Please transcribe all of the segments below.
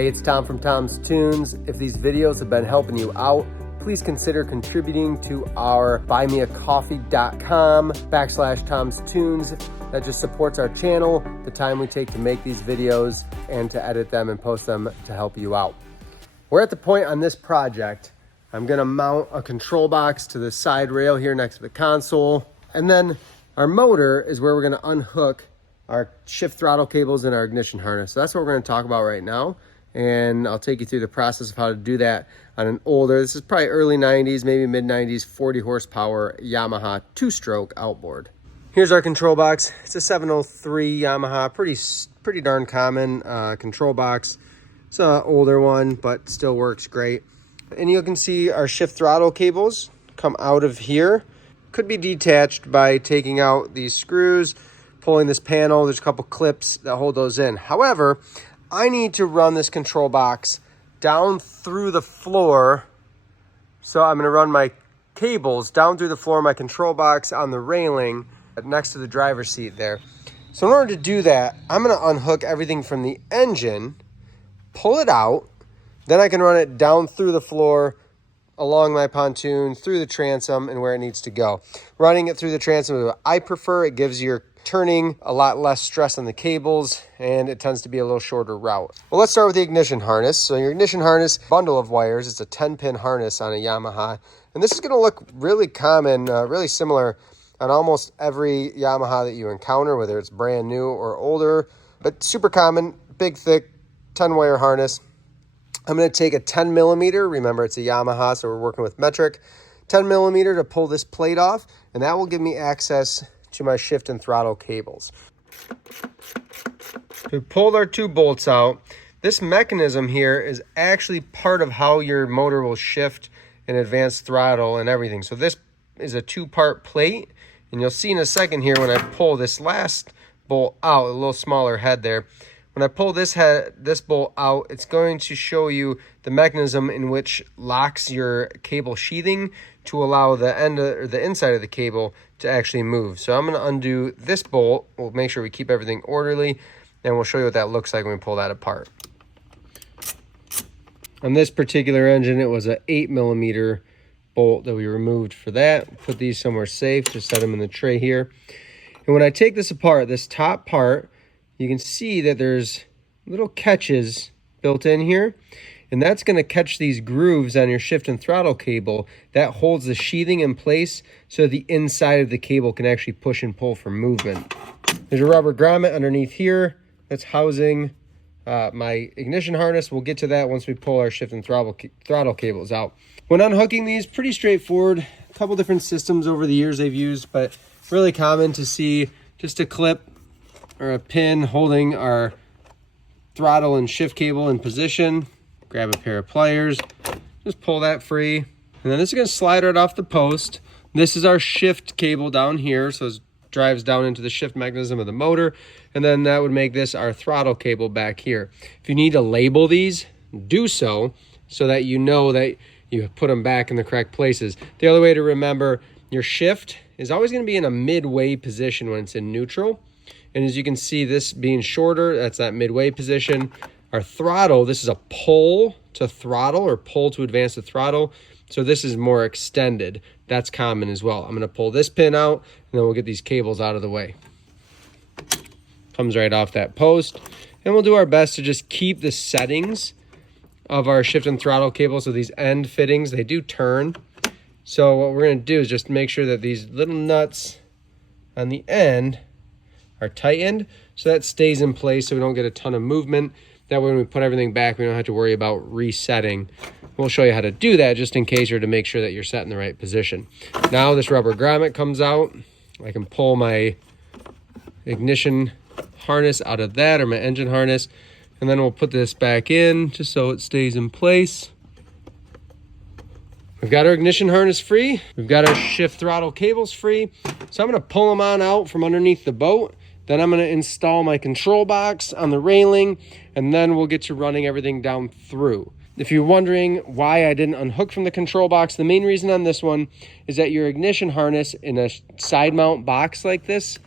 Hey, it's Tom from Tom's Toons. If these videos have been helping you out, please consider contributing to our buymeacoffee.com/Tom's Toons. That just supports our channel, the time we take to make these videos and to edit them and post them to help you out. We're at the point on this project, I'm gonna mount a control box to the side rail here next to the console. And then our motor is where we're gonna unhook our shift throttle cables and our ignition harness. So that's what we're gonna talk about right now. And I'll take you through the process of how to do that on an older, this is probably early 90s, maybe mid 90s, 40 horsepower Yamaha 2-stroke outboard. Here's our control box. It's a 703 Yamaha, pretty darn common control box. It's an older one, but still works great. And you can see our shift throttle cables come out of here. Could be detached by taking out these screws, pulling this panel. There's a couple clips that hold those in. However, I need to run this control box down through the floor. So I'm gonna run my cables down through the floor of my control box on the railing next to the driver's seat there. So in order to do that, I'm gonna unhook everything from the engine, pull it out, then I can run it down through the floor, along my pontoon, through the transom, and where it needs to go. Running it through the transom, I prefer. It gives your turning a lot less stress on the cables, and it tends to be a little shorter route. Well, let's start with the ignition harness. So your ignition harness, bundle of wires, it's a 10-pin harness on a Yamaha. And this is gonna look really common, really similar on almost every Yamaha that you encounter, whether it's brand new or older, but super common, big, thick, 10-wire harness. I'm gonna take a 10 millimeter, remember it's a Yamaha, so we're working with metric, 10 millimeter to pull this plate off, and that will give me access to my shift and throttle cables. We pulled our two bolts out. This mechanism here is actually part of how your motor will shift and advance throttle and everything. So this is a two-part plate, and you'll see in a second here when I pull this last bolt out, a little smaller head there. When I pull this bolt out, it's going to show you the mechanism in which locks your cable sheathing to allow the end or the inside of the cable to actually move. So I'm going to undo this bolt. We'll make sure we keep everything orderly, and we'll show you what that looks like when we pull that apart. On this particular engine, it was an 8 millimeter bolt that we removed for that. Put these somewhere safe, just set them in the tray here. And when I take this apart, this top part, you can see that there's little catches built in here, and that's going to catch these grooves on your shift and throttle cable. That holds the sheathing in place so the inside of the cable can actually push and pull for movement. There's a rubber grommet underneath here that's housing my ignition harness. We'll get to that once we pull our shift and throttle cables out. When unhooking these, pretty straightforward. A couple different systems over the years they've used, but really common to see just a clip or a pin holding our throttle and shift cable in position. Grab a pair of pliers, just pull that free. And then this is gonna slide right off the post. This is our shift cable down here, so it drives down into the shift mechanism of the motor. And then that would make this our throttle cable back here. If you need to label these, do so that you know that you put them back in the correct places. The other way to remember, your shift is always gonna be in a midway position when it's in neutral. And as you can see, this being shorter, that's that midway position. Our throttle, this is a pull to throttle or pull to advance the throttle. So this is more extended. That's common as well. I'm gonna pull this pin out, and then we'll get these cables out of the way. Comes right off that post. And we'll do our best to just keep the settings of our shift and throttle cable. So these end fittings, they do turn. So what we're gonna do is just make sure that these little nuts on the end are tightened, so that stays in place so we don't get a ton of movement. That way when we put everything back, we don't have to worry about resetting. We'll show you how to do that just in case, or to make sure that you're set in the right position. Now this rubber grommet comes out. I can pull my ignition harness out of that, or my engine harness, and then we'll put this back in just so it stays in place. We've got our ignition harness free. We've got our shift throttle cables free. So I'm gonna pull them on out from underneath the boat. Then I'm gonna install my control box on the railing, and then we'll get to running everything down through. If you're wondering why I didn't unhook from the control box, the main reason on this one is that your ignition harness in a side mount box like this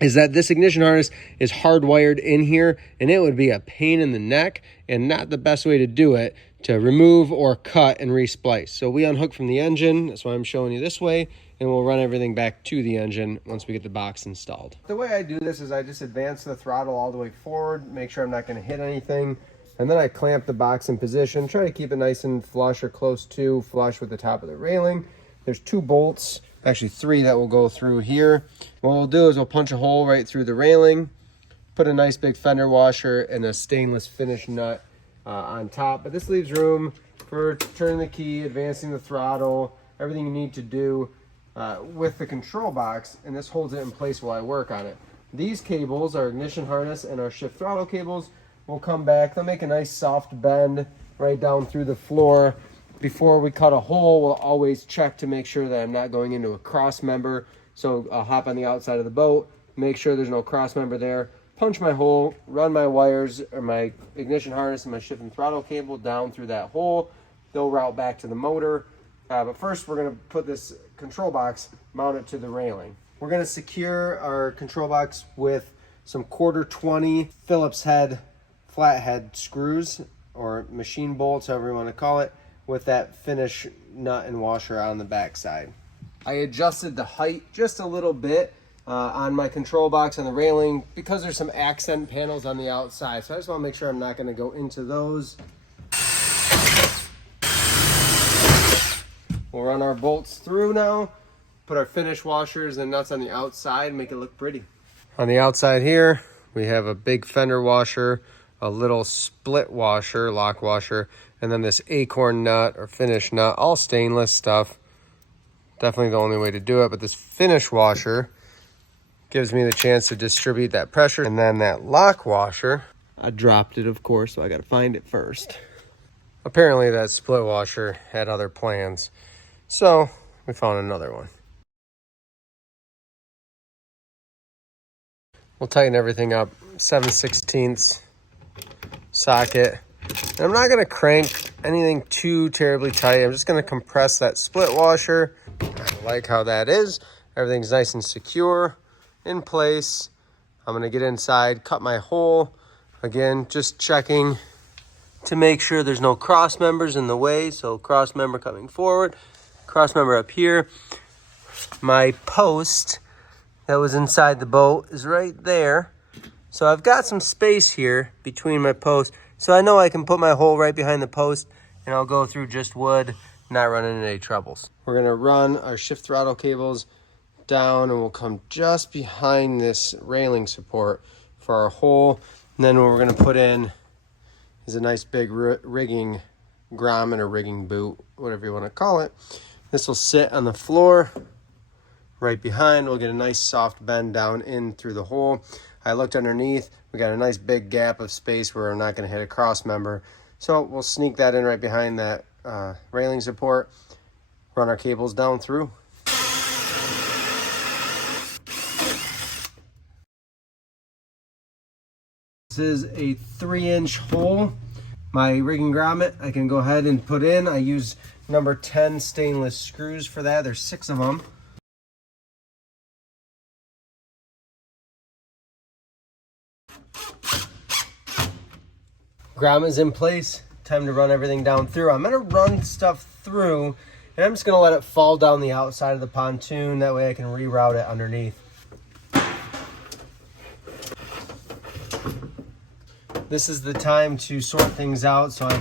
is that this ignition harness is hardwired in here, and it would be a pain in the neck and not the best way to do it to remove or cut and resplice. So we unhook from the engine. That's why I'm showing you this way, and we'll run everything back to the engine once we get the box installed. The way I do this is I just advance the throttle all the way forward, make sure I'm not going to hit anything, and then I clamp the box in position, try to keep it nice and flush or close to flush with the top of the railing. There's 2 bolts, actually 3, that will go through here. What we'll do is we'll punch a hole right through the railing, put a nice big fender washer and a stainless finish nut on top. But this leaves room for turning the key, advancing the throttle, everything you need to do with the control box, and this holds it in place while I work on it. These cables, our ignition harness and our shift throttle cables, will come back. They'll make a nice soft bend right down through the floor. Before we cut a hole, we'll always check to make sure that I'm not going into a cross member. So I'll hop on the outside of the boat, make sure there's no cross member there, punch my hole, run my wires or my ignition harness and my shift and throttle cable down through that hole. They'll route back to the motor. But first we're gonna put this control box, mount it to the railing. We're gonna secure our control box with some 1/4-20 Phillips head flathead screws or machine bolts, however you wanna call it, with that finish nut and washer on the back side. I adjusted the height just a little bit on my control box on the railing because there's some accent panels on the outside. So I just want to make sure I'm not going to go into those. We'll run our bolts through now, put our finish washers and nuts on the outside, make it look pretty. On the outside here, we have a big fender washer, a little split washer, lock washer, and then this acorn nut or finish nut, all stainless stuff. Definitely the only way to do it, but this finish washer gives me the chance to distribute that pressure. And then that lock washer, I dropped it, of course, so I got to find it first. Apparently that split washer had other plans, so we found another one. We'll tighten everything up, 7/16 socket. And I'm not going to crank anything too terribly tight. I'm just going to compress that split washer. I like how that is. Everything's nice and secure in place. I'm going to get inside, cut my hole. Again, just checking to make sure there's no cross members in the way. So cross member coming forward, cross member up here. My post that was inside the boat is right there. So I've got some space here between my posts. So I know I can put my hole right behind the post and I'll go through just wood, not running into any troubles. We're gonna run our shift throttle cables down and we'll come just behind this railing support for our hole. And then what we're gonna put in is a nice big rigging grommet or rigging boot, whatever you wanna call it. This will sit on the floor right behind. We'll get a nice soft bend down in through the hole. I looked underneath, we got a nice big gap of space where we're not gonna hit a cross member. So we'll sneak that in right behind that railing support, run our cables down through. This is a 3-inch hole. My rigging grommet I can go ahead and put in. I use number 10 stainless screws for that. There's 6 of them. Grommet's in place. Time to run everything down through. I'm gonna run stuff through and I'm just gonna let it fall down the outside of the pontoon. That way I can reroute it underneath. This is the time to sort things out. So I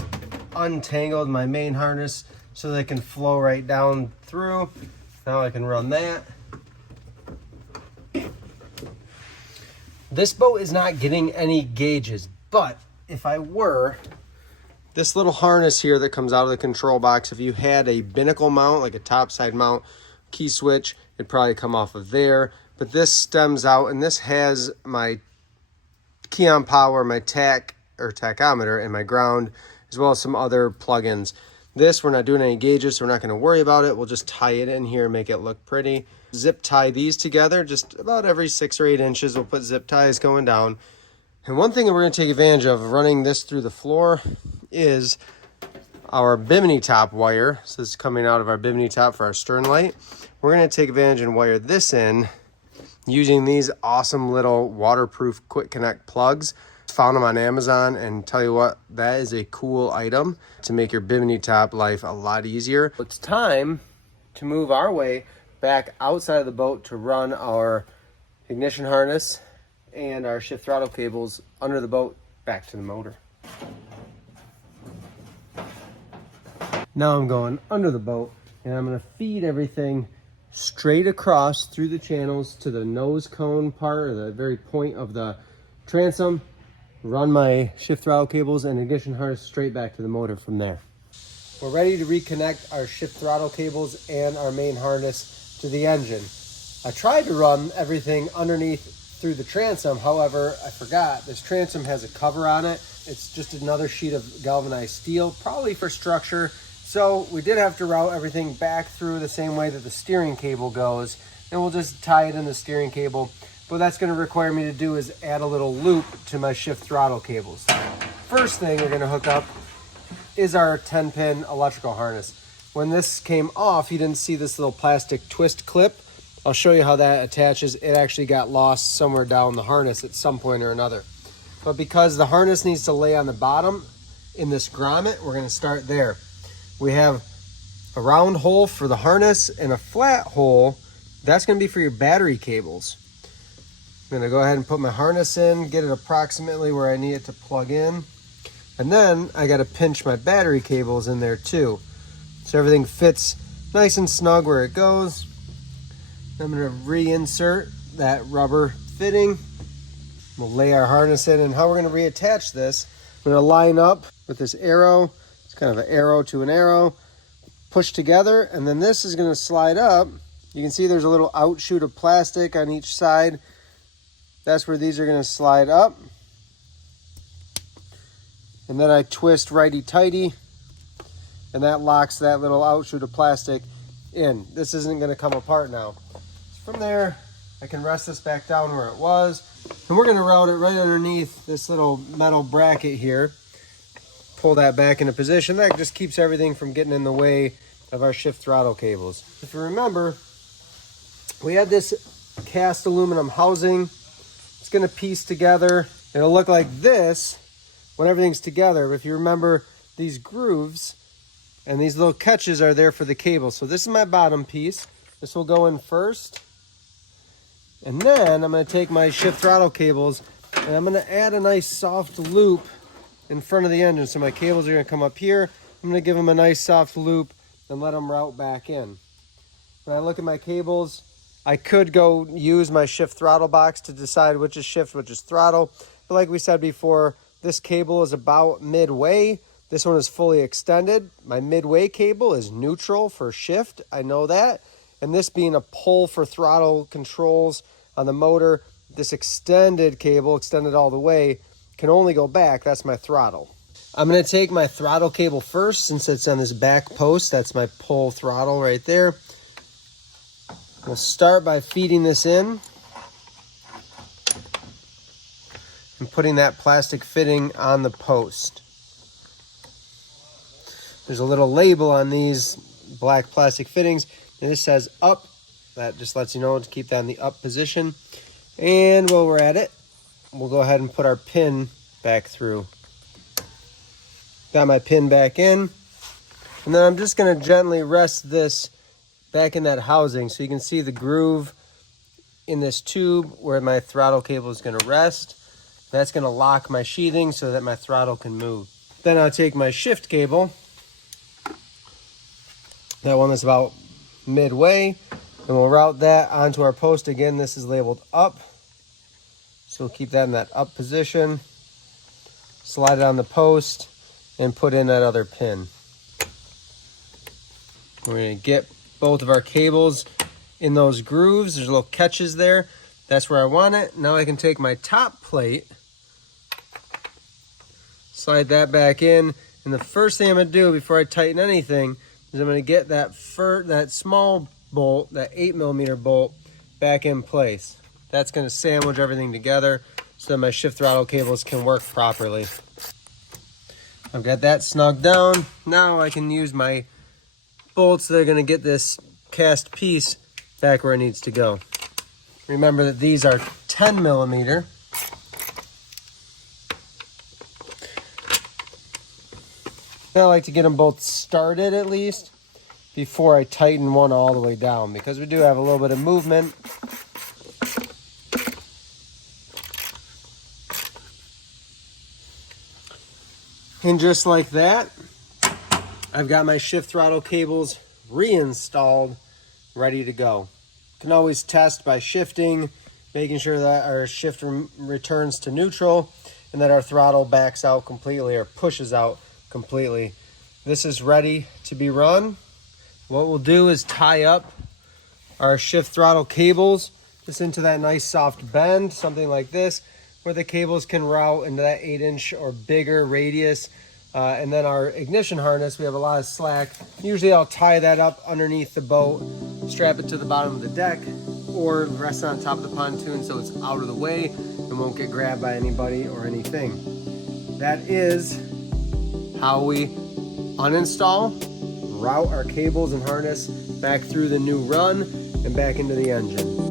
untangled my main harness so that it can flow right down through. Now I can run that. This boat is not getting any gauges, but if I were, this little harness here that comes out of the control box, if you had a binnacle mount, like a topside mount, key switch, it'd probably come off of there. But this stems out and this has my key on power, my tach or tachometer, and my ground, as well as some other plugins. This, we're not doing any gauges, so we're not going to worry about it. We'll just tie it in here and make it look pretty. Zip tie these together just about every 6 or 8 inches. We'll put zip ties going down. And one thing that we're going to take advantage of running this through the floor is our bimini top wire. So this is coming out of our bimini top for our stern light. We're going to take advantage and wire this in using these awesome little waterproof quick connect plugs. Found them on Amazon, and tell you what, that is a cool item to make your bimini top life a lot easier. It's time to move our way back outside of the boat to run our ignition harness and our shift throttle cables under the boat back to the motor. Now I'm going under the boat, and I'm going to feed everything straight across through the channels to the nose cone part, or the very point of the transom. Run my shift throttle cables and ignition harness straight back to the motor from there. We're ready to reconnect our shift throttle cables and our main harness to the engine. I tried to run everything underneath through the transom, however, I forgot. This transom has a cover on it. It's just another sheet of galvanized steel, probably for structure. So we did have to route everything back through the same way that the steering cable goes, and we'll just tie it in the steering cable. What that's going to require me to do is add a little loop to my shift throttle cables. First thing we're going to hook up is our 10-pin electrical harness. When this came off, you didn't see this little plastic twist clip. I'll show you how that attaches. It actually got lost somewhere down the harness at some point or another. But because the harness needs to lay on the bottom in this grommet, we're going to start there. We have a round hole for the harness and a flat hole. That's going to be for your battery cables. I'm going to go ahead and put my harness in, get it approximately where I need it to plug in. And then I got to pinch my battery cables in there too, so everything fits nice and snug where it goes. I'm going to reinsert that rubber fitting. We'll lay our harness in, and how we're going to reattach this, I'm going to line up with this arrow. It's kind of an arrow to an arrow, push together, and then this is going to slide up. You can see there's a little outshoot of plastic on each side. That's where these are going to slide up. And then I twist righty-tighty, and that locks that little outshoot of plastic in. This isn't going to come apart now. From there, I can rest this back down where it was. And we're going to route it right underneath this little metal bracket here. Pull that back into position. That just keeps everything from getting in the way of our shift throttle cables. If you remember, we had this cast aluminum housing. It's going to piece together. It'll look like this when everything's together. But if you remember, these grooves and these little catches are there for the cable. So this is my bottom piece. This will go in first. And then I'm going to take my shift throttle cables and I'm going to add a nice soft loop in front of the engine. So my cables are going to come up here. I'm going to give them a nice soft loop and let them route back in. When I look at my cables, I could go use my shift throttle box to decide which is shift, which is throttle. But like we said before, this cable is about midway. This one is fully extended. My midway cable is neutral for shift. I know that. And this being a pull for throttle controls on the motor, this extended cable, extended all the way, can only go back. That's my throttle. I'm going to take my throttle cable first since it's on this back post. That's my pull throttle right there. We'll start by feeding this in and putting that plastic fitting on the post. There's a little label on these black plastic fittings, and this says up. That just lets you know to keep that in the up position. And while we're at it, we'll go ahead and put our pin back through. Got my pin back in, and then I'm just going to gently rest this back in that housing so you can see the groove in this tube where my throttle cable is going to rest. That's going to lock my sheathing so that my throttle can move. Then I'll take my shift cable, that one is about midway, and we'll route that onto our post. Again, this is labeled up, so we'll keep that in that up position, slide it on the post, and put in that other pin. We're going to get both of our cables in those grooves. There's little catches there. That's where I want it. Now I can take my top plate, slide that back in, and the first thing I'm going to do before I tighten anything is I'm going to get that small bolt, that 8mm bolt, back in place. That's going to sandwich everything together so that my shift throttle cables can work properly. I've got that snugged down. Now I can use my bolts that are going to get this cast piece back where it needs to go. Remember that these are 10 millimeter. I like to get them both started at least before I tighten one all the way down, because we do have a little bit of movement. And just like that, I've got my shift throttle cables reinstalled, ready to go. You can always test by shifting, making sure that our shift returns to neutral and that our throttle backs out completely or pushes out completely. This is ready to be run. What we'll do is tie up our shift throttle cables just into that nice soft bend, something like this, where the cables can route into that 8-inch or bigger radius. And then our ignition harness, we have a lot of slack. Usually I'll tie that up underneath the boat, strap it to the bottom of the deck, or rest on top of the pontoon so it's out of the way and won't get grabbed by anybody or anything. That is how we uninstall, route our cables and harness back through the new run and back into the engine.